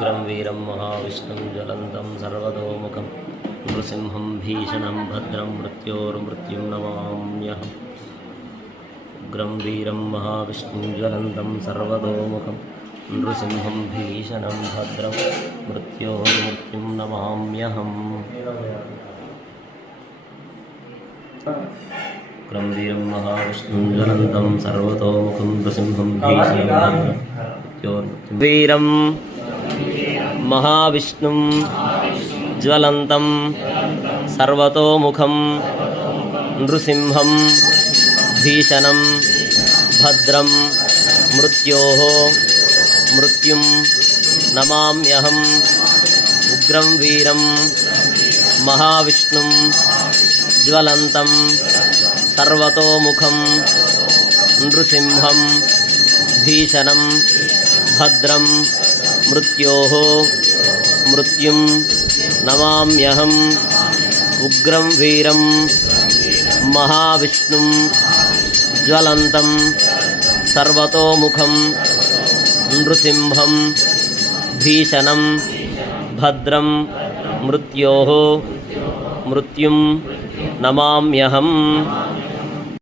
उग्रं वीरं महाविष्णुं ज्वलन्तं सर्वतोमुखं नृसिंहं भीषणं भद्रं मृत्योर्मृत्युं नमाम्यहम्। उग्रं वीरं महाविष्णुं ज्वलन्तं सर्वतोमुखं नृसिंहं भीषणं भद्रं मृत्योर्मृत्युं नमाम्यहम्। उग्रं वीरं महाविष्णुं ज्वलन्तं सर्वतोमुखं नृसिंहं भीषणं वीरं महाविष्णुं ज्वलन्तं सर्वतोमुखं नृसिंहं भीषणं भद्रं मृत्योः मृत्युं नमाम्यहम्। उग्रं वीरं महाविष्णुं ज्वलन्तं सर्वतोमुखं नृसिंहं भीषणं भद्रं मृत्योः मृत्युं नमाम्यहम्। उग्रं वीरं महाविष्णुं ज्वलन्तं सर्वतोमुखं नृसिंहं भीषणं भद्रं मृत्योः मृत्युं नमाम्यहम्।